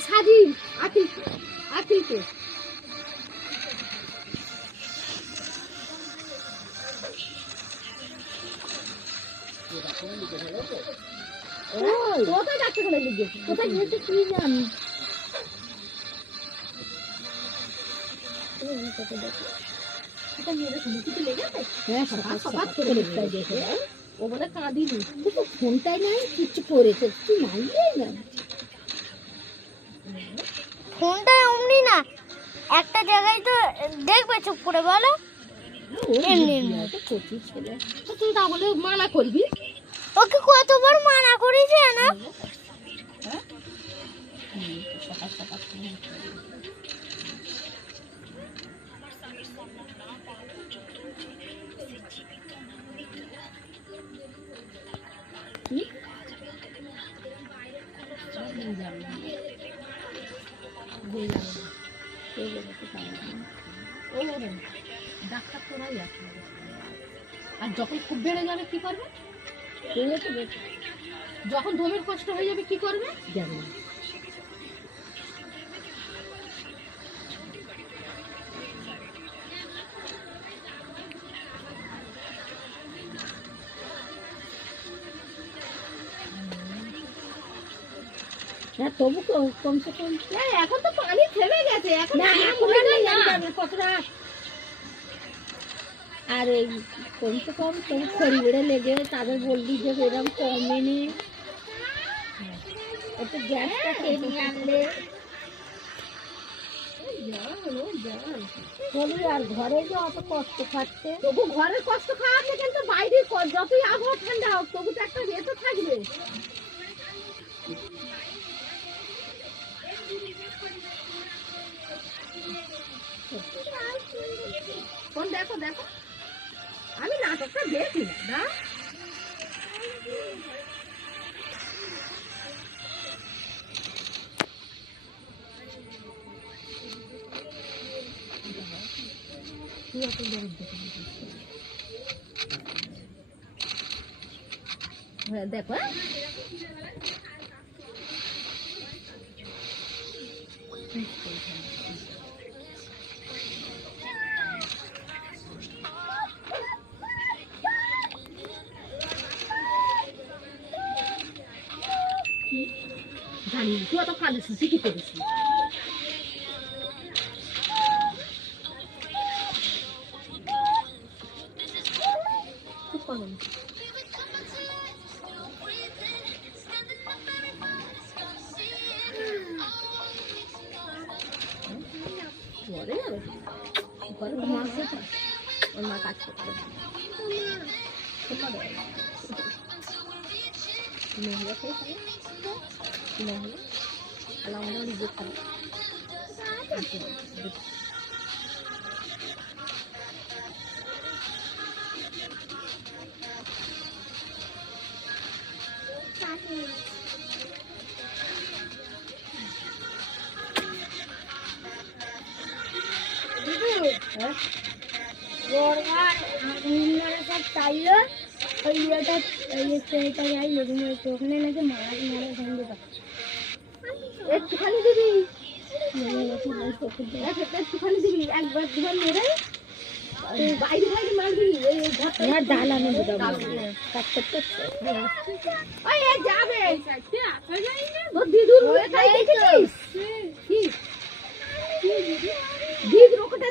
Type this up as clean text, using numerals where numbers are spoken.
সাজি আকিলকে কোথায় ডাক্তারখানা লিখে কোথায় গিয়েছে কি জানি ও বলে কাঁদিনি তো ফোনটাই নাই কিচ্ছু করেছে তুই মানলেই না ফোনটা অমনি না একটা জায়গায় তো দেখবে চুপ করে বলো কচি ছেলে তুই তা বলে মানা করবি ওকে কতবার মানা করেছে না ডাক্তার তোরাই আছে আর যখন খুব বেড়ে যাবে কি করবে যখন ধমের কষ্ট হয়ে যাবে কি করবে জানি না তবু কমসে কম এখন তো পানি থেমে গেছে এখন কতটা আর এই কমসে কম তবু শরীরে লেগে তাদের বললি যে এরকম কমেনি একটু গ্যাসটা খেয়ে নিয়ে আনলে আর ঘরে যে অত কষ্ট খাচ্ছে তবু ঘরের কষ্ট খাওয়াতে কিন্তু বাইরে যতই আবহাওয়া ঠান্ডা হোক তবু তো একটা ইয়ে তো থাকবে ফোন দেখো দেখো আমি নাটকটা দেখি না দেখো জানি তুই অত কাঁদিস কি করিস ঘরে যাবে ঘরে ওর মা কাজ করতে মহিলা খেয়ে মহিলা আলাদা নিজে খাবে সব চাইলো ওই ইয়েটা এটা যাইলো ওখানে নাকি মারা মারা সন্ধে একটুখানি দিবি একটুখানি দিবি একবার দুবার মেরে বাইরে বাইরে মারবি আমার ডাল আনে যাবে দিদুর দিদির ওখানে